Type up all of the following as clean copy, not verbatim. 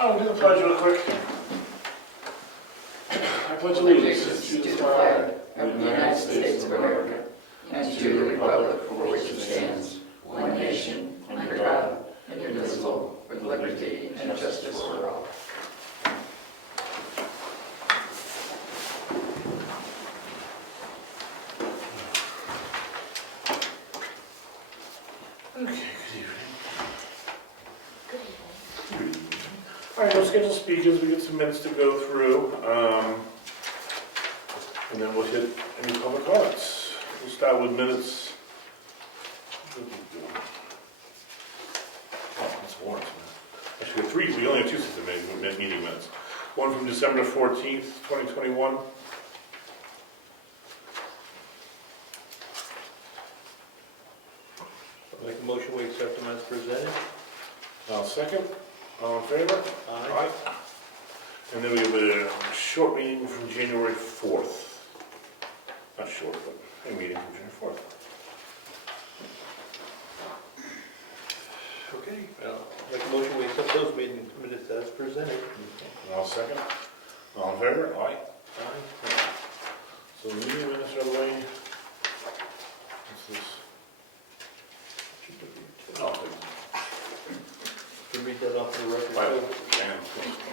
I'll do the pledge real quick. I pledge allegiance to the flag of the United States of America and to the republic for which it stands, one nation, under God, indivisible, with liberty and justice for all. Okay, good evening. All right, we'll schedule speakers. We get some minutes to go through, and then we'll hit any public comments. We'll start with minutes. Oh, that's warrants. Actually, three. We only have two sets of meeting minutes. One from December 14th, 2021. Make a motion, we accept them as presented. I'll second. All in favor? Aye. And then we have a short meeting from January 4th. Not short, but a meeting from January 4th. Okay, make a motion, we accept those meeting minutes as presented. And I'll second. All in favor? Aye. Aye. So the meeting minutes are the way. This is. Oh, Can read that off the record. Bible.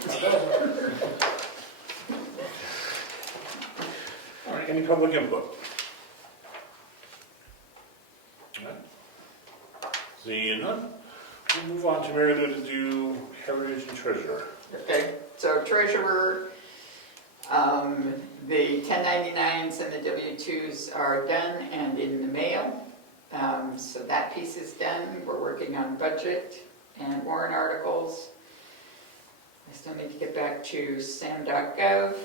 All right, any public input? All right. Seeing none, we'll move on to Mary Lou to do heritage and treasurer. Okay, so treasurer, the 1099s and the W-2s are done and in the mail. So that piece is done. We're working on budget and warrant articles. I still need to get back to sam.gov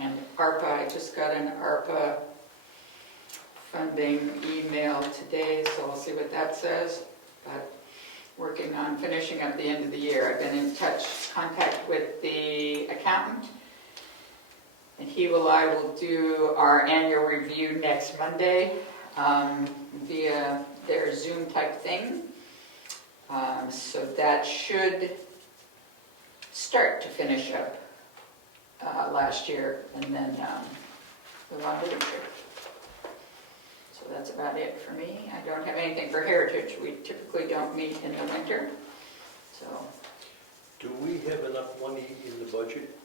and ARPA. I just got an ARPA funding email today, so I'll see what that says. But working on finishing up the end of the year. I've been in contact with the accountant, and I will do our annual review next Monday via their Zoom type thing. So that should start to finish up last year and then move on to winter. So that's about it for me. I don't have anything for heritage. We typically don't meet in the winter. So, Do we have enough money in the budget,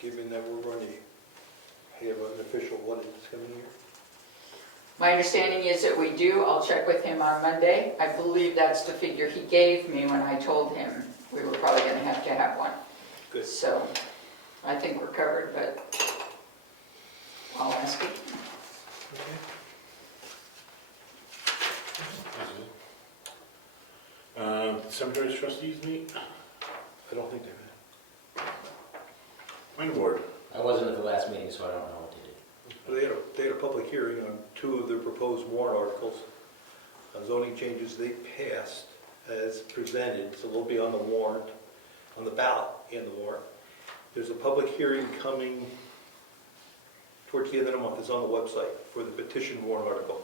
given that we're going to have an official audit this coming year? my understanding is that we do. I'll check with him on Monday. I believe that's the figure he gave me when I told him we were probably going to have one. Good. So I think we're covered, but I'll ask him. Cemetery trustees meet? I don't think they've Planning board. I wasn't at the last meeting, so I don't know what they did. They had a public hearing on two of their proposed warrant articles. Zoning changes they passed as presented, so they'll be on the warrant, on the ballot and the warrant. There's a public hearing coming towards the end of the month. It's on the website for the petition warrant article.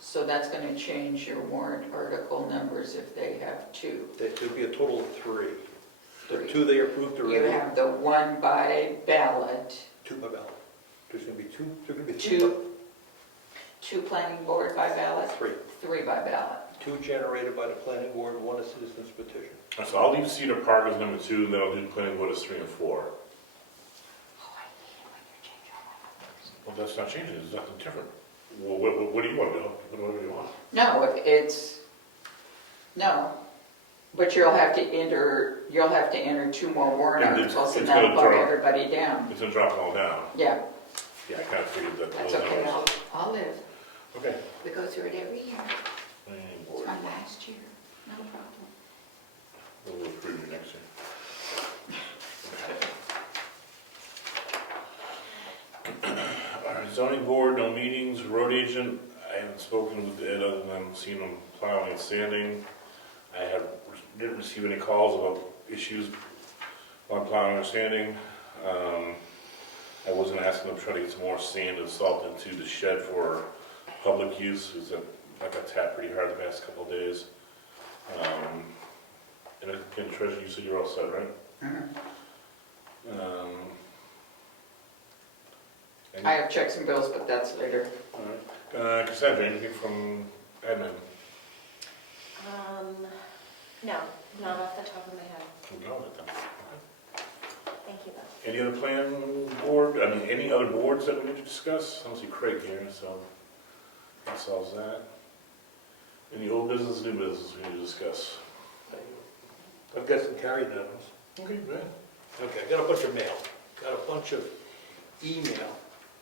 So that's going to change your warrant article numbers if they have two. There'll be a total of three. The Three. two they approved You already. have the one by ballot, Two by ballot. There's going to be two. There's going to be two planning board by ballot, three. three by ballot. Two generated by the planning board, one a citizen's petition. So I'll leave Cedar Park as number 2, and then I'll do planning board as 3 and 4. Oh, I hate it when you change all my numbers. Well, that's not changing. It's nothing different. Well, what do you want to do? Whatever you want. No, no, but you'll have to enter two more warrant And it's- articles and it's that'll gonna bump drop. everybody down. It's gonna drop it all down. Yeah, Yeah, I kind of figured that. that's those okay, numbers. I'll live. Okay. We go through it every year. Planning It's board. my last year, no problem. We'll approve you next year. All right, zoning board, no meetings. Road agent, I haven't spoken with Ed other than seeing him plowing and sanding. Didn't receive any calls about issues on plowing or sanding. I was gonna ask them to try to get some more sand and salt into the shed for public use, because I got tapped pretty hard the past couple of days. And again, Treasurer, you said you're all set, right? Mhm. Any- I have checks and bills, but that's later. All right. Cassandra, anything from admin? No, not off the top of my head. We'll go with it then. Okay. Thank you, though. Any other plan board, any other boards that we need to discuss? I don't see Craig here, so that solves that. Any old business, new business we need to discuss? I've got some carried items. Okay, go ahead. Okay, I got a bunch of mail, got a bunch of email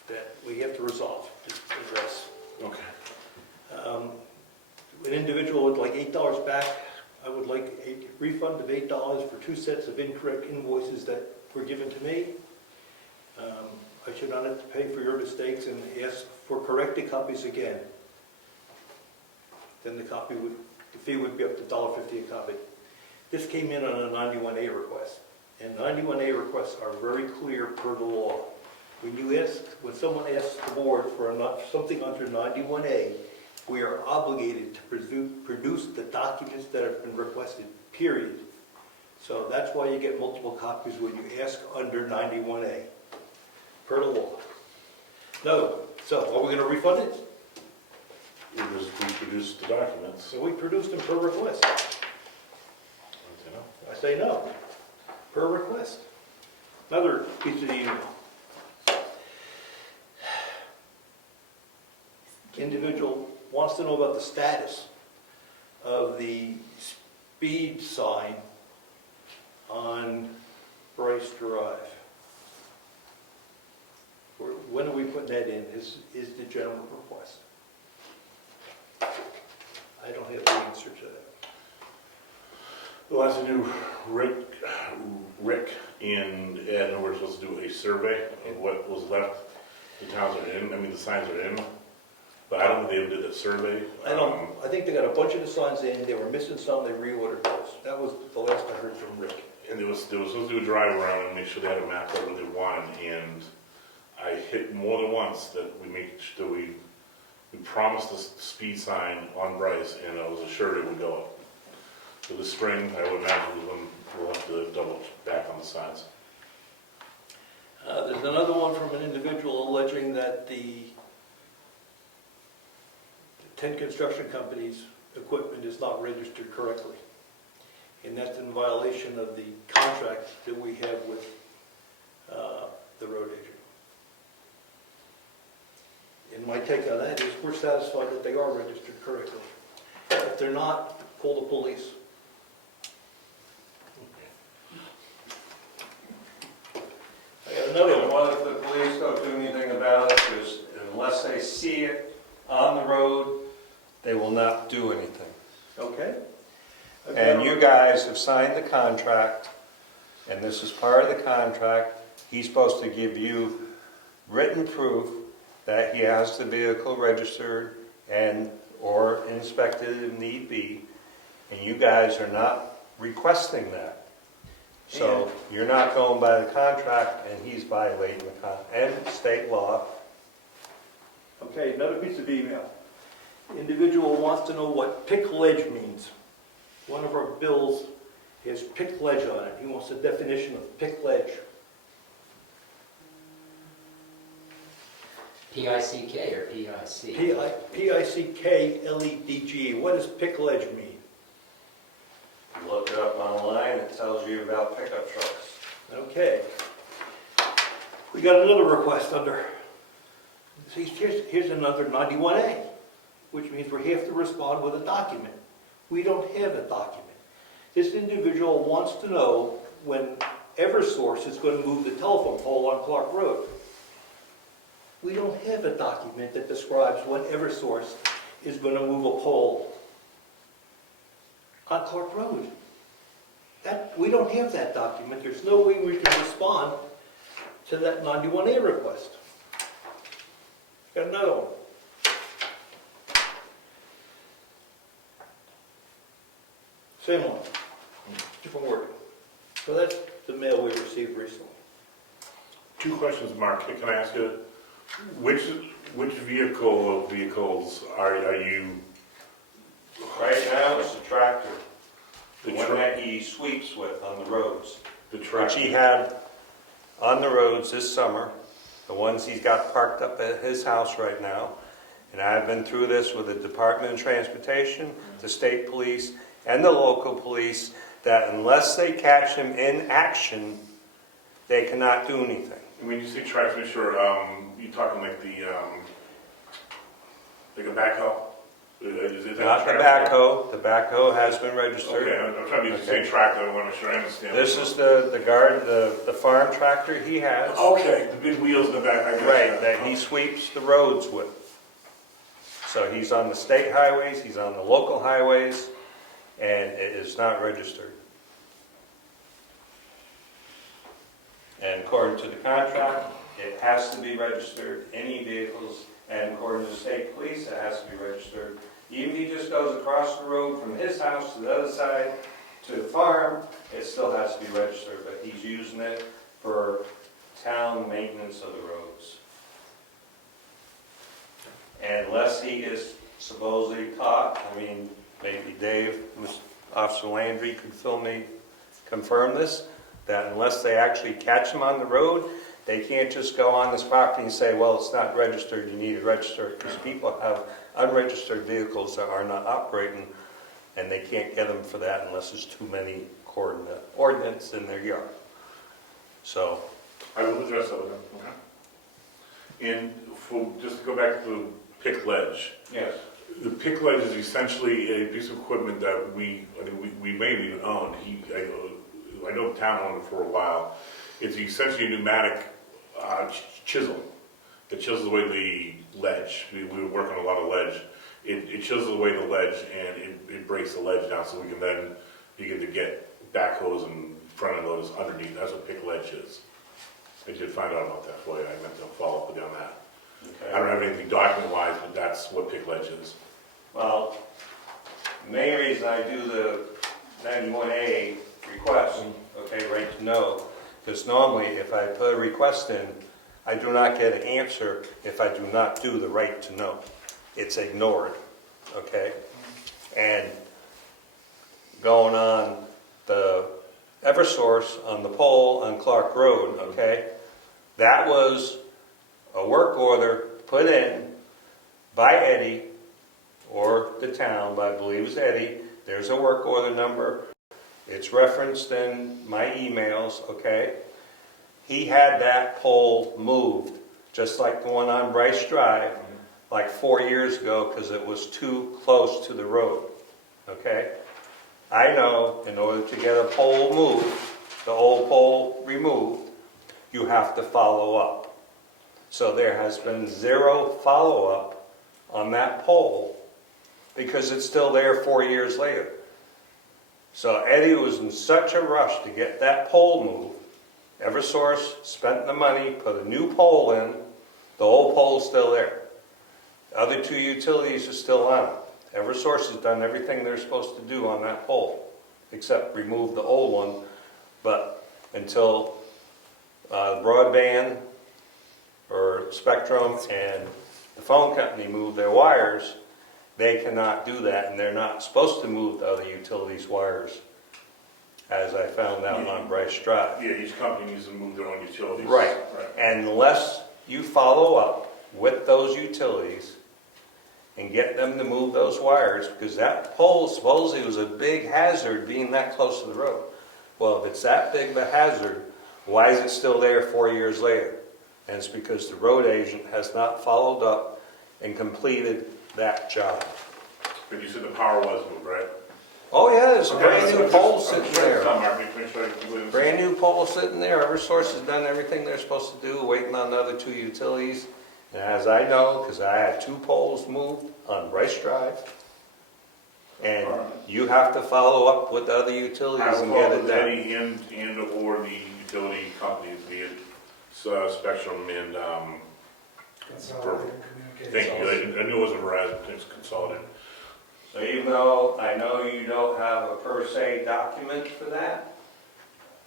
that we have to resolve, to address. Okay. An individual would like $8 back. I would like a refund of $8 for 2 sets of incorrect invoices that were given to me. I should not have to pay for your mistakes and ask for corrected copies again. Then the fee would be up to $1.50 a copy. This came in on a 91A request, and 91A requests are very clear per the law. When someone asks the board for something under 91A, we are obligated to produce the documents that have been requested, period. So that's why you get multiple copies when you ask under 91A, per the law. No, so are we going to refund it? We produced the documents. So we produced them per request. You know. I say no, per request. Another piece of email. Individual wants to know about the status of the speed sign on Bryce Drive. When are we putting that in, is the general request. I don't have the answer to that. Well, as a new Rick and Ed, we're supposed to do a survey of what was left. The towns are in, the signs are in, but I don't think they ever did a survey. I think they got a bunch of the signs in, they were missing some, they reordered those. That was the last I heard from Rick. And they were supposed to do a drive around and make sure they had a map of what they wanted, and I hit more than once that we promised the speed sign on Bryce, and I was assured it would go up. So this spring, I would imagine we'll have to double back on the signs. There's another one from an individual alleging that the 10 construction companies' equipment is not registered correctly. And that's in violation of the contract that we have with the road agent. And my take on that is we're satisfied that they are registered correctly. If they're not, call the police. I got another And one. what if the police don't do anything about it? Because unless they see it on the road, they will not do anything. Okay. And you guys have signed the contract, and this is part of the contract. He's supposed to give you written proof that he has the vehicle registered and or inspected if need be, and you guys are not requesting that. So you're not going by the contract, and he's violating the contract and state law. Okay, another piece of email. Individual wants to know what pick ledge means. One of our bills has pick ledge on it. He wants a definition of pick ledge. P-I-C-K or P-I-C? P-I-C-K-L-E-D-G. What does pick ledge mean? Look it up online, it tells you about pickup trucks. Okay. We got another request under, see, here's another 91A, which means we have to respond with a document. We don't have a document. This individual wants to know when Eversource is going to move the telephone pole on Clark Road. We don't have a document that describes when Eversource is going to move a pole on Clark Road. We don't have that document. There's no way we can respond to that 91A request. Got another one. Same one, different word. So that's the mail we received recently. 2 questions, Mark. Can I ask you, which vehicles are you? Right now, it's a tractor. The one that he sweeps with on the roads. The Which tractor. he had on the roads this summer, the ones he's got parked up at his house right now. And I've been through this with the Department of Transportation, the state police, and the local police, that unless they catch him in action, they cannot do anything. And when you say tractor, make sure, you talking like like a backhoe? Is it that Not the tractor? backhoe, the backhoe has been registered. Okay, I'm trying to be the Okay. same tractor, I want to make sure I understand. This is the farm tractor he has. Okay, the big wheels in the back, I got Right, that he sweeps the roads with. So he's on the state highways, he's on the local highways, and it is not registered. And according to the contract, it has to be registered, any vehicles, and according to the state police, it has to be registered. Even if he just goes across the road from his house to the other side to the farm, it still has to be registered, but he's using it for town maintenance of the roads. And unless he is supposedly caught, I mean, maybe Dave, Officer Landry could confirm this, that unless they actually catch him on the road, they can't just go on this property and say, well, it's not registered, you need to register it, because people have unregistered vehicles that are not operating, and they can't get them for that unless there's too many ordinance in their yard. So, I will address that with him, okay? And just to go back to the pick ledge. yes. The pick ledge is essentially a piece of equipment that we maybe even own. I know the town owned it for a while. It's essentially a pneumatic chisel. It chisels away the ledge. We were working on a lot of ledge. It chisels away the ledge and it breaks the ledge down so we can then begin to get backhoes and front end loaders underneath. That's what pick ledge is. I did find out about that for you. I meant to follow up with you on that. I don't have anything document-wise, but that's what pick ledge is. Well, the main reason I do the 91A request, okay, right to know, because normally if I put a request in, I do not get an answer if I do not do the right to know. It's ignored, okay? And going on the Eversource on the pole on Clark Road, okay? That was a work order put in by Eddie or the town, but I believe it was Eddie. There's a work order number. It's referenced in my emails, okay? He had that pole moved, just like the one on Bryce Drive, like 4 years ago, because it was too close to the road, okay? I know in order to get a pole moved, the old pole removed, you have to follow up. So there has been zero follow-up on that pole because it's still there 4 years later. So Eddie was in such a rush to get that pole moved. Eversource spent the money, put a new pole in. The old pole's still there. The other two utilities are still on it. Eversource has done everything they're supposed to do on that pole, except remove the old one. But until broadband or Spectrum and the phone company move their wires, they cannot do that, and they're not supposed to move the other utilities' wires, as I found out on Bryce Drive. Yeah, each company needs to move their own utilities. Right. And unless you follow up with those utilities and get them to move those wires, because that pole supposedly was a big hazard being that close to the road. Well, if it's that big of a hazard, why is it still there 4 years later? And it's because the road agent has not followed up and completed that job. But you said the power was moved, right? Oh yeah, there's a brand new pole I'm sitting sure there. it's done, Mark. Make sure I completely Brand new pole sitting there. Eversource has done everything they're supposed to do, waiting on the other two utilities. And as I know, because I had 2 poles moved on Bryce Drive, and you have to follow up with the other utilities I and will get follow it with done. Eddie and or the utility companies, be it Spectrum and, Consolidated thank communications. you. I knew it wasn't Verizon, it's Consolidated. So even though I know you don't have a per se document for that,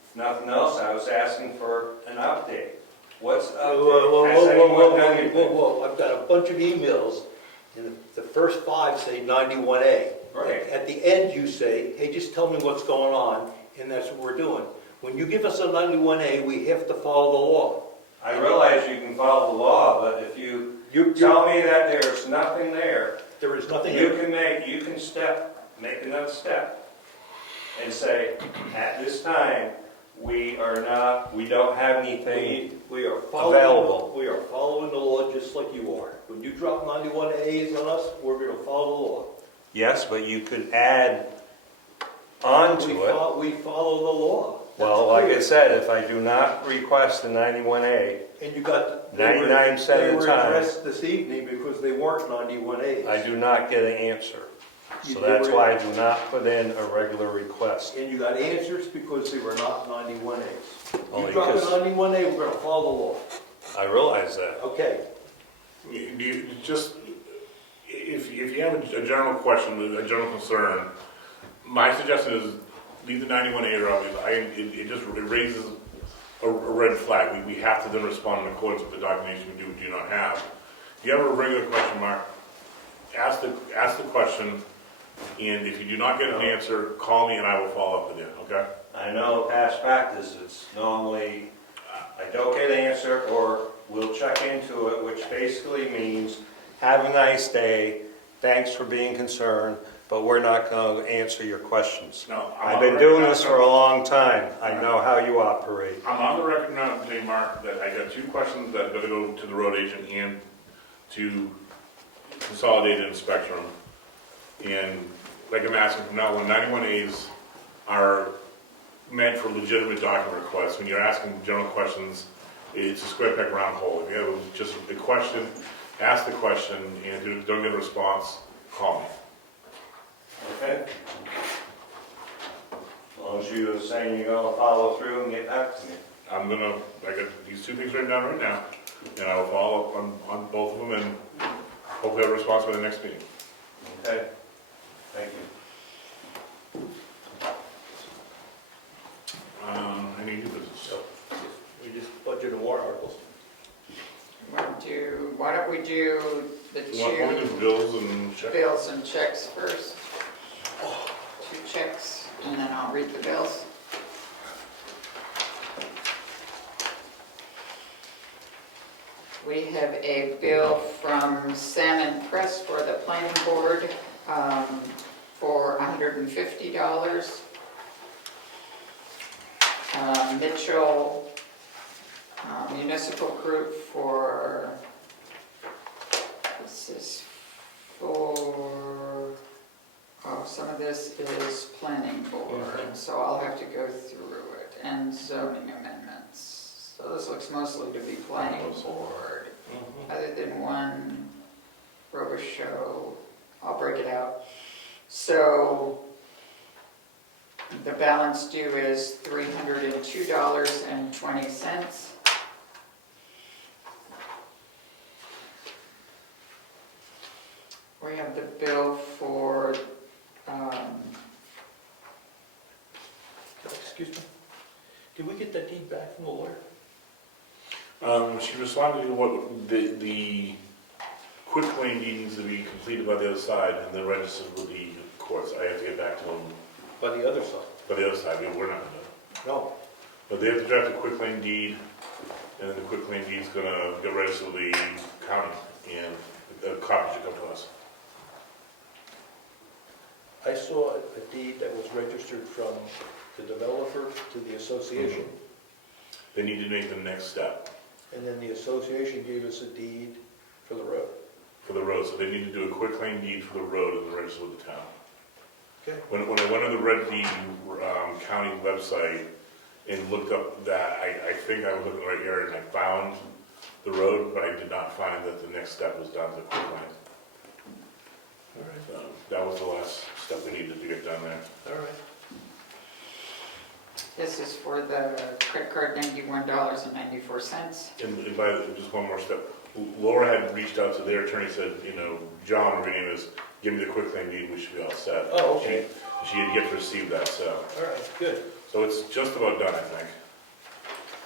if nothing else, I was asking for an update. What's the update? Has anyone done anything? I've got a bunch of emails, and The first 5 say 91A. Right. At the end, you say, hey, just tell me what's going on, and that's what we're doing. When you give us a 91A, we have to follow the law. I realize you can follow the law, but if you tell me that there's nothing there, There is nothing. you can make another step and say, at this time, we don't have anything We are following, available. we are following the law just like you are. When you drop 91As on us, we're going to follow the law. Yes, but you could add onto it. We follow the law. Well, like I said, if I do not request the 91A, And you got, 99% of the they were time. addressed this evening because they weren't 91As. I do not get an answer. You So did that's re- why I do not put in a regular request. And you got answers because they were not 91As. Only You drop a because- 91A, we're going to follow the law. I realize that. Okay. Do you just, if you have a general question, a general concern, my suggestion is leave the 91A route. It raises a red flag. We have to then respond in accordance with the documentation we do not have. If you have a regular question, Mark, ask the question, and if you do not get an answer, call me and I will follow up with you, okay? I know past practice, it's normally, I don't get an answer, or we'll check into it, which basically means, have a nice day, thanks for being concerned, but we're not going to answer your questions. No, I've been doing this for a long time. I know how you operate. I'm on the record now today, Mark, that I got 2 questions that got to go to the road agent and to Consolidated Spectrum. And like I'm asking from now on, 91As are meant for legitimate document requests. When you're asking general questions, it's a square peg round hole. If you have just a question, ask the question, and if you don't get a response, call me. Okay? As long as you're saying you're going to follow through and get back to me. I got these 2 things written down right now, and I will follow up on both of them and hopefully have a response by the next meeting. Okay? Thank you. Any new business? We just budgeted warrant articles. Why don't we do the What we do, 2 bills and checks? bills and checks first? 2 checks, and then I'll read the bills. We have a bill from Salmon Press for the planning board for $150. Mitchell Municipal Group for, this is for, some of this is planning board, so I'll have to go through it, and zoning amendments. So this looks mostly to be planning board, other than one rubber show. I'll break it out. So the balance due is $302.20. We have the bill for, Excuse me? Did we get that deed back from the lawyer? She responded to what the quick claim deed needs to be completed by the other side and then registered with the courts. I have to get back to them By the other side? by the other side. We're not gonna do it. No. But they have to draft a quick claim deed, and then the quick claim deed's gonna get registered with the county, and a copy should come to us. I saw a deed that was registered from the developer to the association, They need to make the next step and then the association gave us a deed for the road. for the road, so they need to do a quick claim deed for the road and register with the town. Okay. When I went on the Red Deed County website and looked up that, I think I was looking right here and I found the road, but I did not find that the next step was down to the quick claim. All right. So that was the last step we needed to get done there. All right. this is for the credit card, $91.94. And by just one more step, Laura had reached out to their attorney, said, John, her name is, give me the quick claim deed, we should be all set. Oh, okay. She had yet to receive that, so. All right, good. So it's just about done, I think.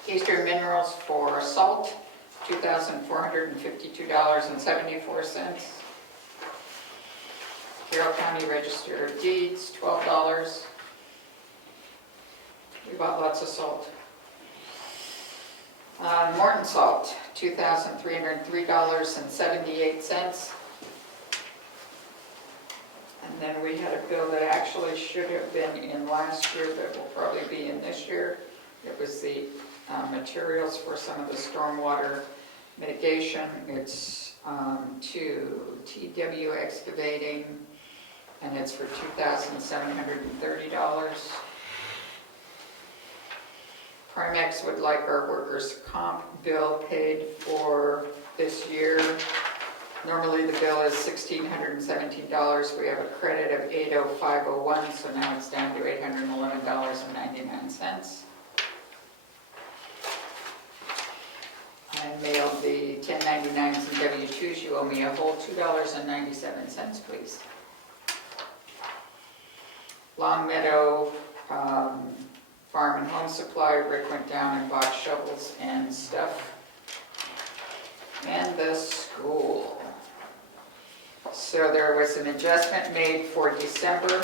Eastern Minerals for salt, $2,452.74. Carroll County Register of Deeds, $12. We bought lots of salt. Morton Salt, $2,303.78. And then we had a bill that actually should have been in last year, but will probably be in this year. It was the materials for some of the stormwater mitigation. It's to TW Excavating, and it's for $2,730. Primex would like our workers' comp bill paid for this year. Normally the bill is $1,617. We have a credit of $805.01, so now it's down to $811.99. I mailed the 1099s and W-2s. You owe me a whole $2.97, please. Long Meadow Farm and Home Supply, Rick went down and bought shovels and stuff. And the school. So there was an adjustment made for December.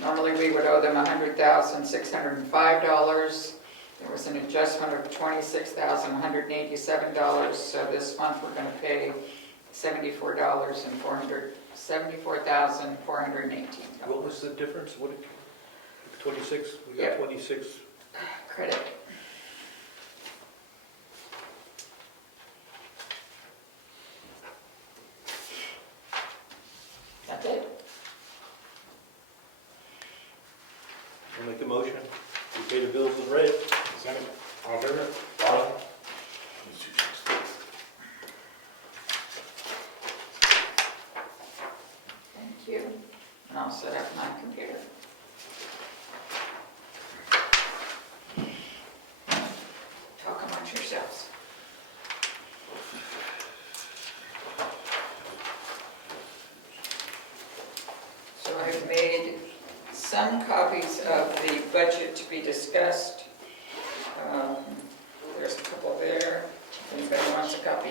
Normally we would owe them $100,605. There was an adjustment of $26,187. So this month we're going to pay $74,418. What was the difference? 26? We got Yep. 26. Credit. That's it. I'll make the motion. We pay the bills with red. Second, all in favor? Aye. Thank you. And I'll set up my computer. Talk amongst yourselves. So I've made some copies of the budget to be discussed. There's a couple there. If anybody wants a copy.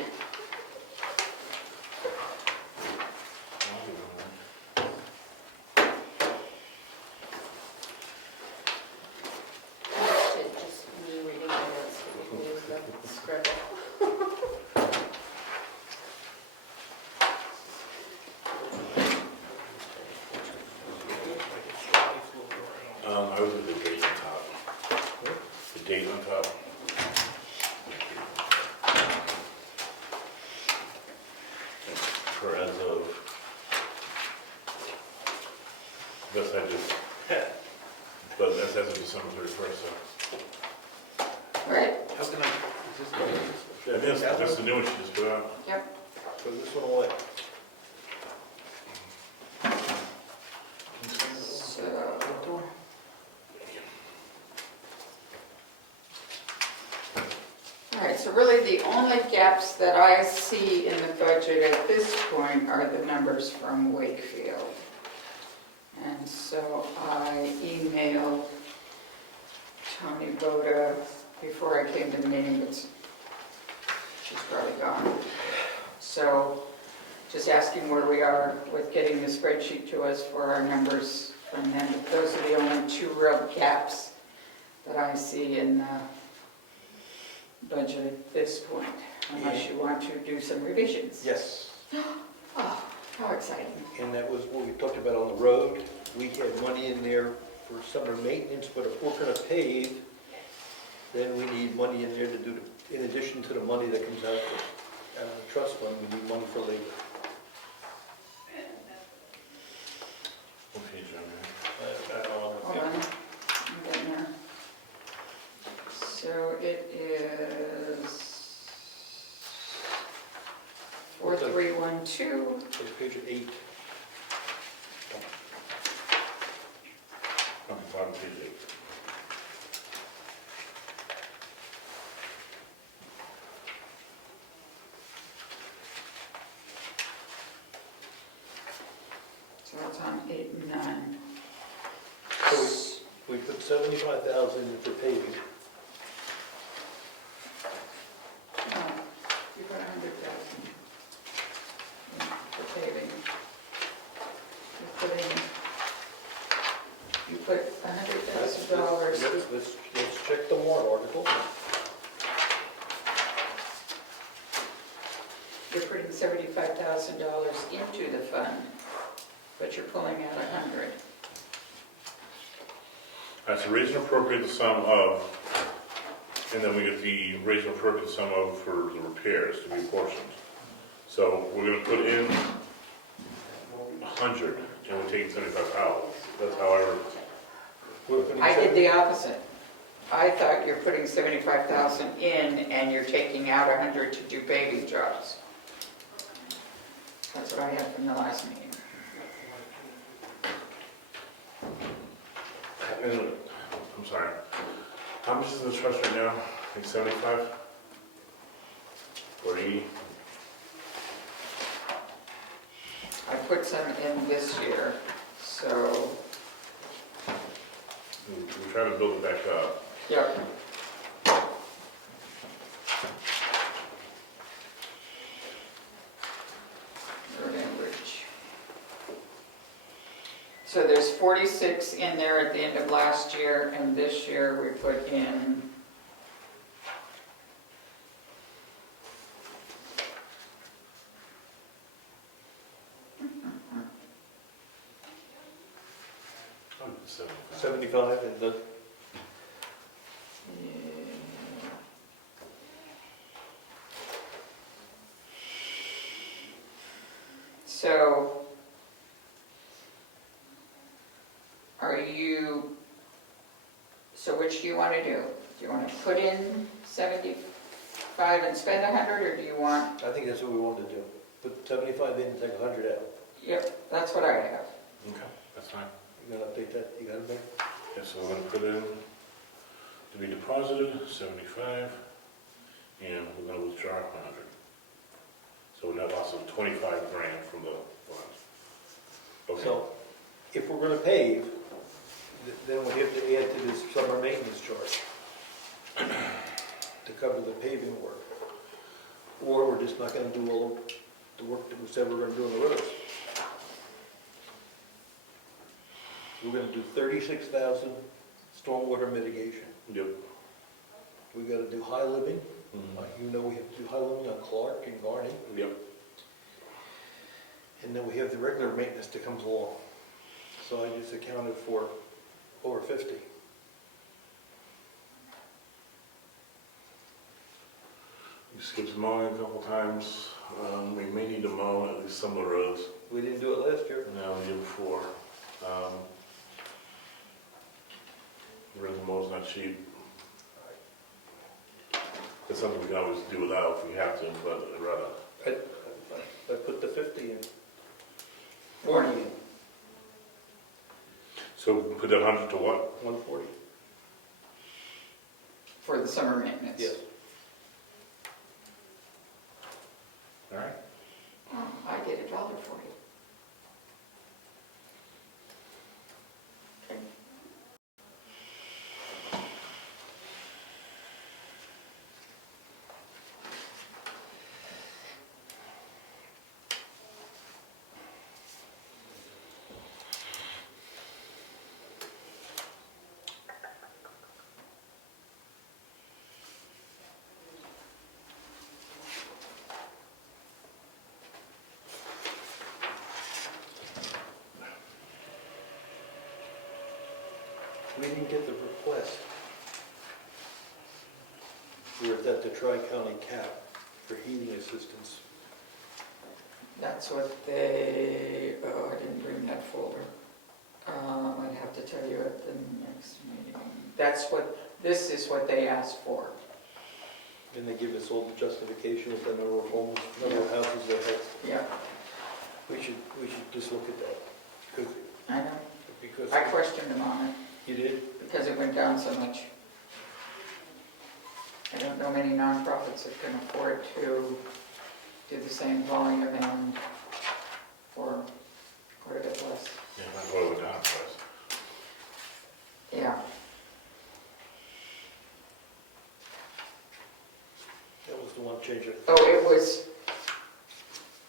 Just me reading my notes, so we can use the scribble. I was with the date on top. The date on top. For as of, guess I just, but that's as of December 31st, so. Right? How can I, is this going That's the new one she just put out. Yep. Throw this one away. So, all right, so really the only gaps that I see in the budget at this point are the numbers from Wakefield. And so I emailed Tony Boda before I came to the meeting, but she's probably gone. So just asking where we are with getting the spreadsheet to us for our numbers from them. Those are the only two real gaps that I see in the budget at this point, unless you want to do some revisions. Yes. Oh, how exciting. And that was what we talked about on the road. We had money in there for summer maintenance, but if we're gonna pave, then we need money in there to do, in addition to the money that comes out of the trust fund, we need money for labor. Okay, John. Hold on, I'm getting there. So it is 4312. It's page 8. Okay, bottom page 8. So that's on 8 and 9. So we put 75,000 in for paving. No, you got 100,000 for paving. putting, you put Let's $100,000. let's check the warrant article. You're putting $75,000 into the fund, but you're pulling out 100. That's raise and appropriate the sum of, and then we get the raise and appropriate sum of for the repairs to be portioned. So we're gonna put in 100, and we're taking 75 out. That's how I I did the opposite. I thought you're putting 75,000 in and you're taking out 100 to do paving jobs. That's what I had from the last meeting. I'm sorry. How much is in the trust right now? Like 75? Or 80? I put some in this year, so, We're trying to build it back up. yep. Road and bridge. So there's 46 in there at the end of last year, and this year we put in Oh, 75. 75 and the, So, are you, so which do you want to do? Do you want to put in 75 and spend 100, or do you want, I think that's what we want to do. Put 75 in and take 100 out. yep, that's what I have. Okay, that's fine. You gotta update that, you gotta make, Yeah, so we're gonna put in to be deposited, 75, and we're gonna withdraw 100. So a net loss of 25 grand from the fund. Okay. so, if we're gonna pave, then we have to add to this summer maintenance charge to cover the paving work. Or we're just not gonna do all of the work that we said we're gonna do on the roads. We're gonna do 36,000 stormwater mitigation. Yep. We gotta do high living, Mhm. you know we have to do high living on Clark and Garney. Yep. And then we have the regular maintenance that comes along. So I just accounted for over 50. We skipped mowing a couple times. We may need to mow at least some of the roads. We didn't do it last year. Now, the year before. Rental mow's not cheap. It's something we can always do without if we have to, but I'd rather. I put the 50 in. 40 in, So we can put that 100 to what? 140. For the summer maintenance. Yes. All right. I did $1 for you. Okay. We didn't get the request. We're at the Tri-County cap for heating assistance. That's what they, oh, I didn't bring that folder. I'd have to tell you at the next meeting. That's what, this is what they asked for. And they give us all the justification with the number of homes, number of houses they have. Yeah, We should just look at that. I know. Because I questioned them on it you did? because it went down so much. I don't know many nonprofits that can afford to do the same volume and for quite a bit less. Yeah, that's what we're down first. Yeah, That was the one change. oh, it was,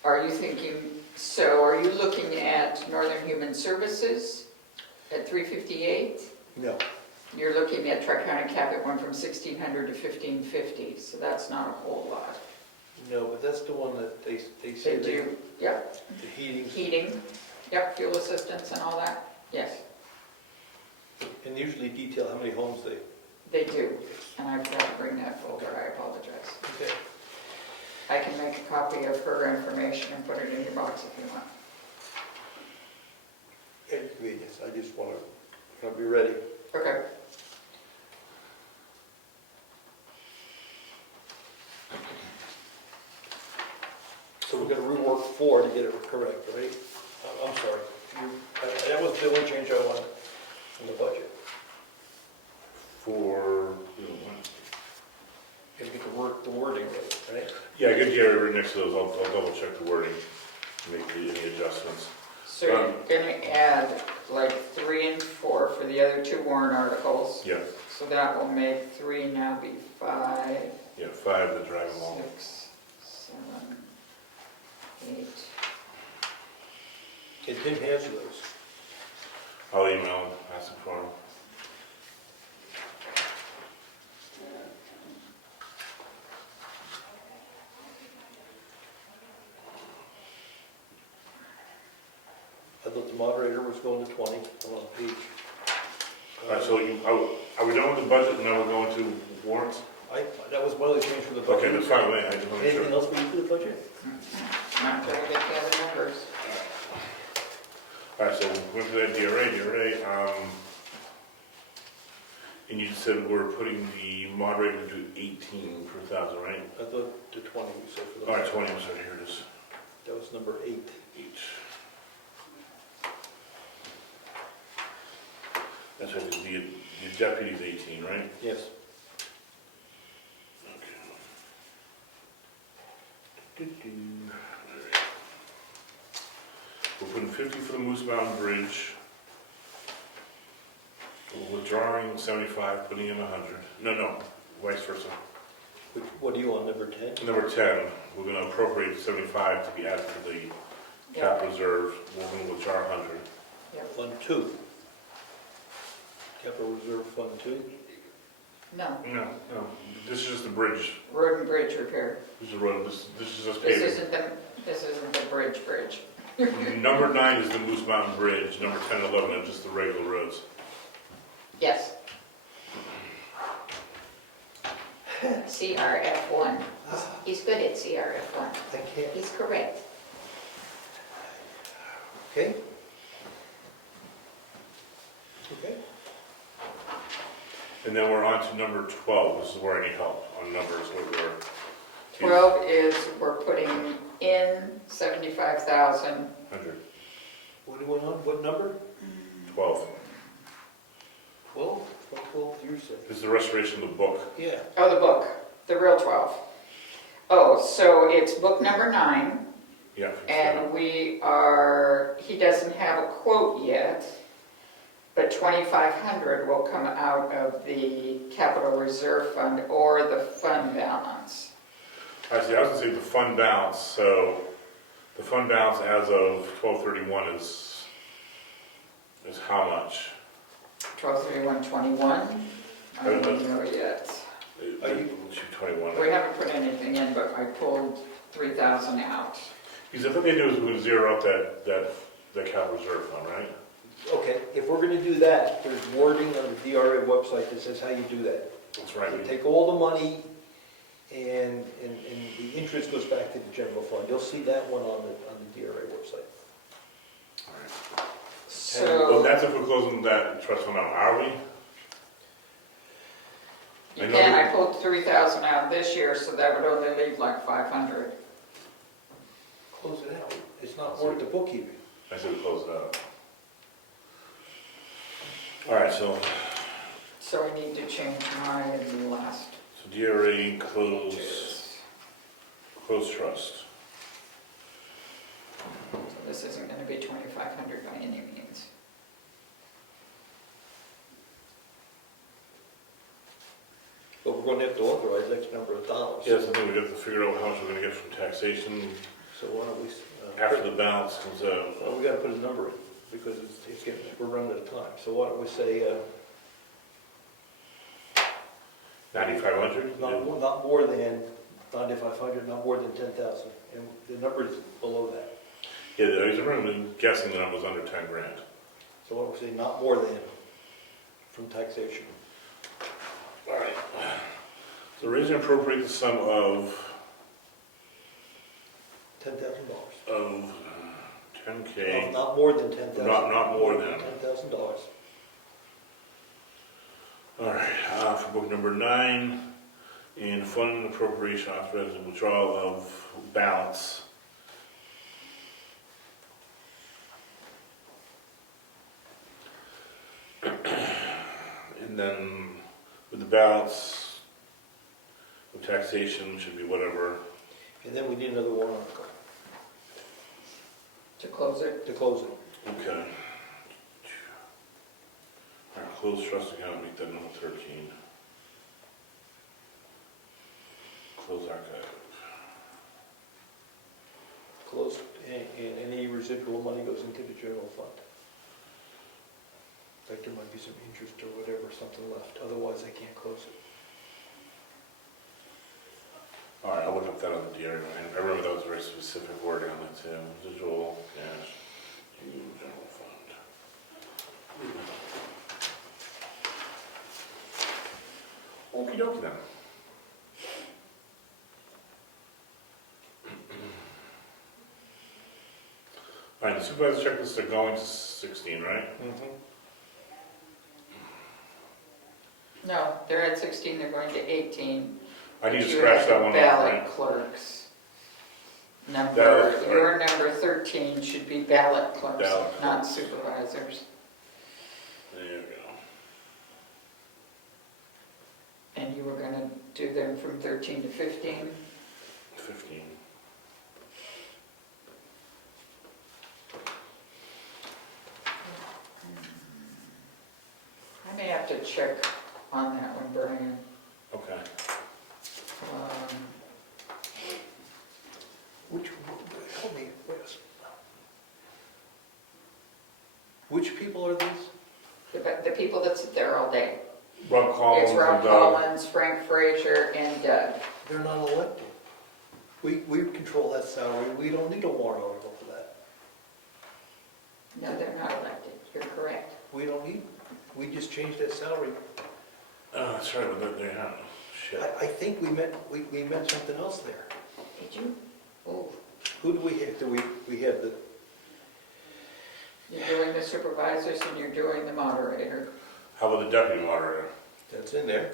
are you thinking So are you looking at Northern Human Services at 358? No, You're looking at Tri-County Cap that went from 1,600 to 1,550, so that's not a whole lot. no, but that's the one that they say They do, yep, the heating, heating, yep, fuel assistance and all that, yes, and usually detail how many homes they do. And I forgot to bring that folder, I apologize. okay. I can make a copy of her information and put it in your box if you want. At convenience, I just want to be ready. Okay. So we're gonna rework 4 to get it correct, right? I'm sorry. That was the only change I wanted in the budget. For, Gotta get the wording right? yeah, I got Gary right next to those, I'll double check the wording, make any adjustments. So you're gonna add like 3 and 4 for the other 2 warrant articles. Yeah, So that will make 3 now be 5, yeah, 5 to drive them all. 6, 7, 8. It didn't answer those. I'll email him, ask him for him. I thought the moderator was going to 20 on page. All right, so are we done with the budget, and now we're going to warrants? That was one of the changes for the budget. Okay, that's fine, with me. I just want to make Anything sure. else we need for the budget? Not until we get the other numbers. All right, so went to that DRA, and you said we're putting the moderator to 18 per thousand, right? I thought the 20 we said for the. All right, 20, I'm sorry, here it is. That was number 8. Each. That's what the deputy's 18, right? Yes. Okay. We're putting 50 for the Moose Mountain Bridge. We're withdrawing 75, putting in 100. No, vice versa. What are you on, number 10? Number 10, we're going to appropriate 75 to be added to the cap reserve. We're going to withdraw 100. Fund 2. Capital Reserve Fund 2. No, No, this is just the bridge. road and bridge repair. This is the road, this is just This paving. isn't the bridge. Number 9 is the Moose Mountain Bridge. Number 10 and 11 are just the regular roads. Yes. CRF1. He's good at CRF1. I can't. He's correct. Okay. Okay. And then we're on to number 12. This is where I need help on numbers. Where we're 12 is we're putting in 75,000. 100. What do you want on? What number? 12. 12? What 12 you said? This is the restoration of the book. Yeah. Oh, the book, the real 12. Oh, so it's book number 9, Yeah. and he doesn't have a quote yet, but 2,500 will come out of the capital reserve fund or the fund balance. I was going to say the fund balance. So the fund balance as of 12/31 is how much? 12/31/21? I don't know yet. Are you- 21. We haven't put anything in, but I pulled 3,000 out. Because I think they do is we're going to zero out that capital reserve fund, right? Okay, if we're gonna do that, there's wording on the DRA website that says how you do that. That's right. You take all the money and the interest goes back to the general fund. You'll see that one on the DRA website. All right. Well, So that's if we're closing that trust fund out, are we? you can, I pulled 3,000 out this year, so that would only leave like 500. Close it out. It's not worth the bookkeeping. I said we close it out. All right, so So we need to change my last. DRA close trust. So this isn't going to be 2,500 by any means. But we're gonna have to authorize X number of dollars. Yes, I think we have to figure out how much we're going to get from taxation. So why don't we? After the balance comes out, Well, we gotta put a number in, because it's getting, we're running out of time. So why don't we say, 9,500? not more than 9,500, not more than 10,000, and the number is below that. Yeah, I was originally guessing the number was under 10 grand. So why don't we say not more than from taxation? All right. So raise and appropriate the sum of $10,000. 10K. Not more than 10,000. Not more than. $10,000. All right, for book number 9, in fund and appropriation authorizing withdrawal of balance. And then with the balance, the taxation should be whatever. And then we need another warrant article To close it. to close it. Okay. All right, closed trust account, make that number 13. Close archive. Close, and any residual money goes into the general fund. In fact, there might be some interest or whatever, something left, otherwise I can't close it. All right, I'll look up that on the DRA. I remember that was a very specific wording on that too. Residual cash to general fund. Okie dokie then. All right, the supervisor checklists are going to 16, right? No, they're at 16, they're going to 18. I need to You scratch have that one off, Ballot right? clerks. Ballot Your number 13 should be ballot clerks, Ballot not clerks. supervisors. There you go. And you were going to do them from 13 to 15? 15. I may have to check on that one, Brian. Okay. Which, help me, yes. Which people are these? The people that sit there all day. Rob Collins It's Rob and Doug. Collins, Frank Frazier, and Doug. They're not elected. We control that salary, we don't need a warrant article for that. No, they're not elected, you're correct. We don't need, we just changed that salary. Oh, that's right, but they have, shit. I think we meant something else there. Did you? Oh, Who do we have? We have the, you're doing the supervisors and you're doing the moderator. How about the deputy moderator? that's in there.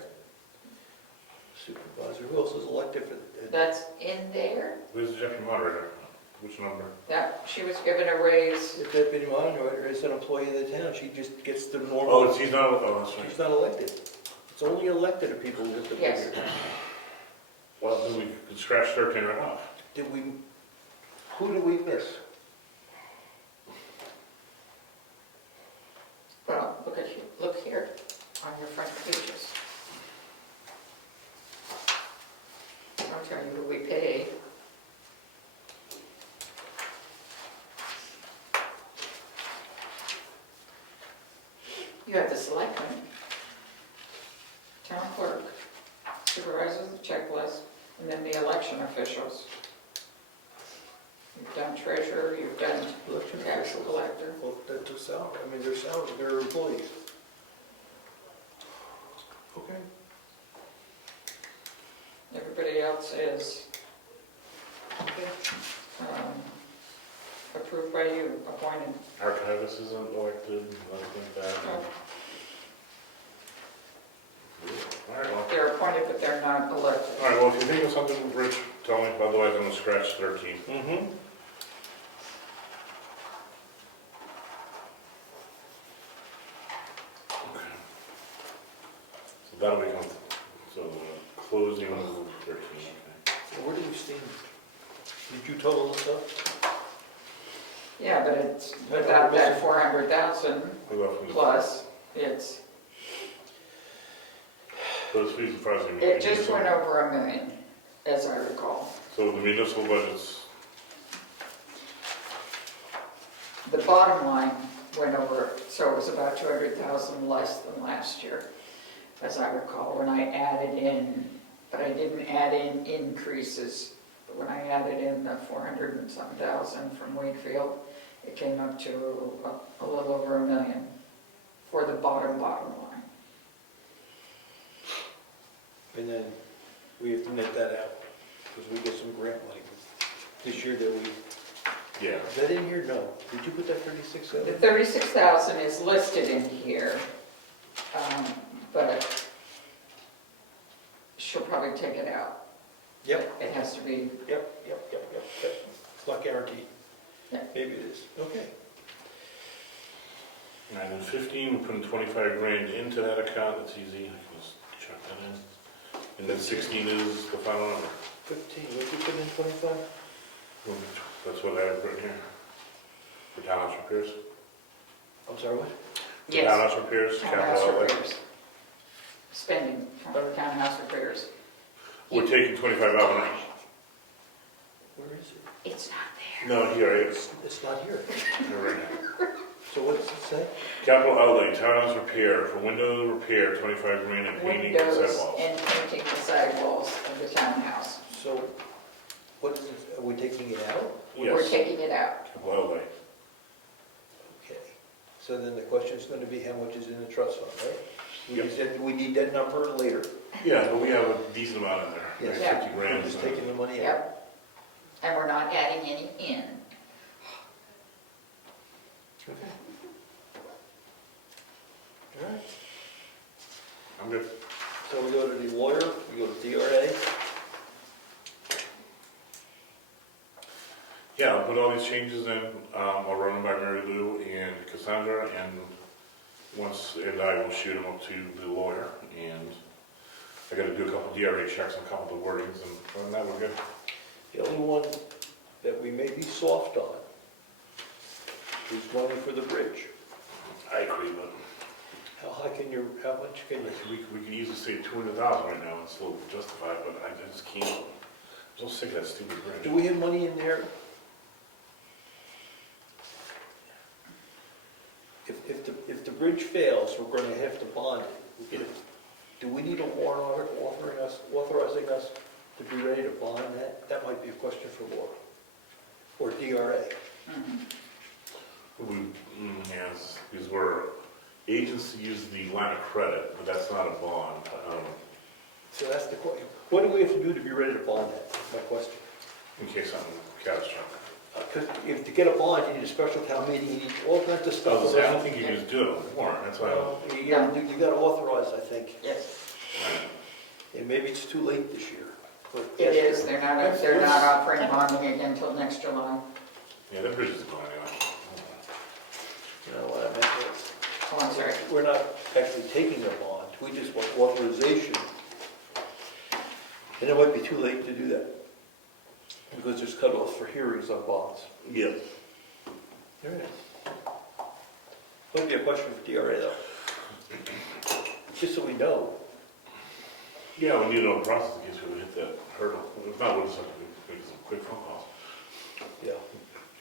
Supervisor, who else is elected for? That's in there? Who's the deputy moderator? Which number? Yeah, she was given a raise. The deputy moderator is an employee of the town, she just gets the normal. Oh, he's not, oh, that's right. She's not elected. It's only elected people who have to be Yes. here. Well, then we could scratch 13 right off. Who did we miss? Well, look here on your front pages. I'll tell you who we pay. You have the selectmen, town clerk, supervisors of the checklist, and then the election officials. You've done treasurer, you've done Election tax officials. collector. Well, that's a salary, I mean, they're salary, they're employees. Okay. Everybody else is approved by you, appointed. Archivist isn't elected, nothing like that. No, All right, well. they're appointed, but they're not elected. All right, well, if you think of something, Rich, tell me, otherwise I'm gonna scratch 13. Mm-hmm. Okay. So that'll become, so closing of 13, okay. So where do we stand? Did you total this up? Yeah, but it's without that 400,000 We'll go from the- plus, it's, Those fees and fees. it just went over $1 million, as I recall. So the municipal budget's the bottom line went over, so it was about 200,000 less than last year, as I recall, when I added in, but I didn't add in increases. But when I added in the 400 and some thousand from Wakefield, it came up to a little over $1 million for the bottom line. And then we have to net that out, because we get some grant money this year that we, Yeah. is that in here? No. Did you put that 36 The in? 36,000 is listed in here, but she'll probably take it out. Yep, It has to be, yep. It's not guaranteed. Yeah. Maybe it is. Okay. And then 15, we're putting 25 grand into that account, that's easy, I can just chuck that in. And then 16 is the final number. 15, what did you put in 25? That's what I have written here. For townhouse repairs. I'm sorry, what? For yes, townhouse repairs, capital townhouse outlay. repairs. Spending for townhouse repairs. We're taking 25 out of it. Where is it? It's not there. No, here it is. It's not here. Right now. So what does it say? Capital outlay, townhouse repair, for window repair, 25 grand and painting and Windows sidewalls. and painting the sidewalls of the townhouse. So what is it? Are we taking it out? We're Yes, taking it out. capital outlay. Okay. So then the question is going to be how much is in the trust fund, right? We Yep. said we need that number later. Yeah, but we have a decent amount in there. Yes. Like 50 We're grand. just so- taking the money out. Yep. And we're not adding any in. Okay. All right. I'm good. So we go to the lawyer, we go to DRA. Yeah, I'll put all these changes in, I'll run them by Mary Lou and Cassandra, and I will shoot them up to the lawyer, and I gotta do a couple DRA checks on a couple of the wordings, and other than that, we're good. The only one that we may be soft on is money for the bridge. I agree, but How much can you, we could easily say 200,000 right now, and still justify it, but I just can't. I'm so sick of that stupid do bridge. we have money in there? If the bridge fails, we're gonna have to bond it. Do we need a warrant article authorizing us to be ready to bond that? That might be a question for Laura, or DRA. Yes, because we're, agencies use the line of credit, but that's not a bond. So that's the question. What do we have to do to be ready to bond that? That's my question. In case something catastrophic. Because if to get a bond, you need a special town meeting, you need all kinds of stuff. I don't think you can just do it on the warrant, that's why. You gotta authorize, I think, Yes, and maybe it's too late this year. but- it is. They're not offering bonding again until next July. Yeah, that bridge is going anyway. You know what I meant was, Oh, I'm sorry. we're not actually taking a bond, we just want authorization. And it might be too late to do that, because there's cutoffs for hearings on bonds. Yeah. There it is. Might be a question for DRA though. Just so we know. Yeah, we need to know the process in case we would hit that hurdle. If not, we'll just have to make some quick phone calls. Yeah.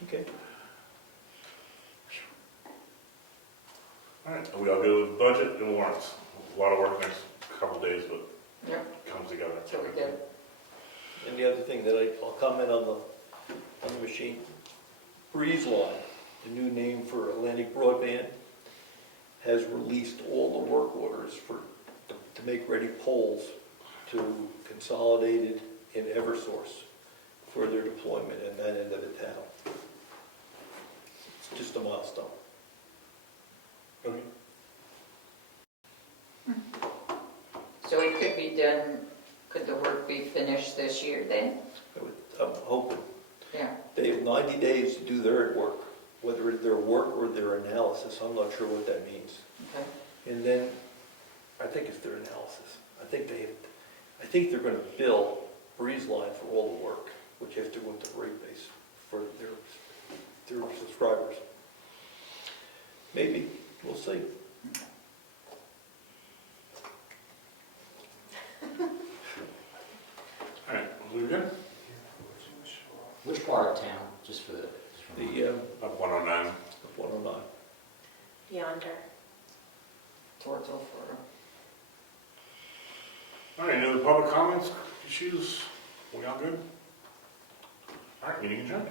Okay. All right, we all good with budget and warrants. A lot of work next couple of days, but Yep, it comes together. so we did. And the other thing that I'll comment on the machine, Breeze Line, the new name for Atlantic Broadband, has released all the work orders to make ready poles to Consolidated and Eversource for their deployment in that end of the town. It's just a milestone. Okay. So it could be done, could the work be finished this year then? I'm hoping. Yeah, They have 90 days to do their work, whether it's their work or their analysis. I'm not sure what that means. okay. And then, I think it's their analysis. I think they're gonna bill Breeze Line for all the work, which has to go into rate base for their subscribers. Maybe, we'll see. All right, we good? Which part of town, just for the... The Up 109. yonder. towards Old All right, any other public comments, issues? We all good? All right, meeting adjourned.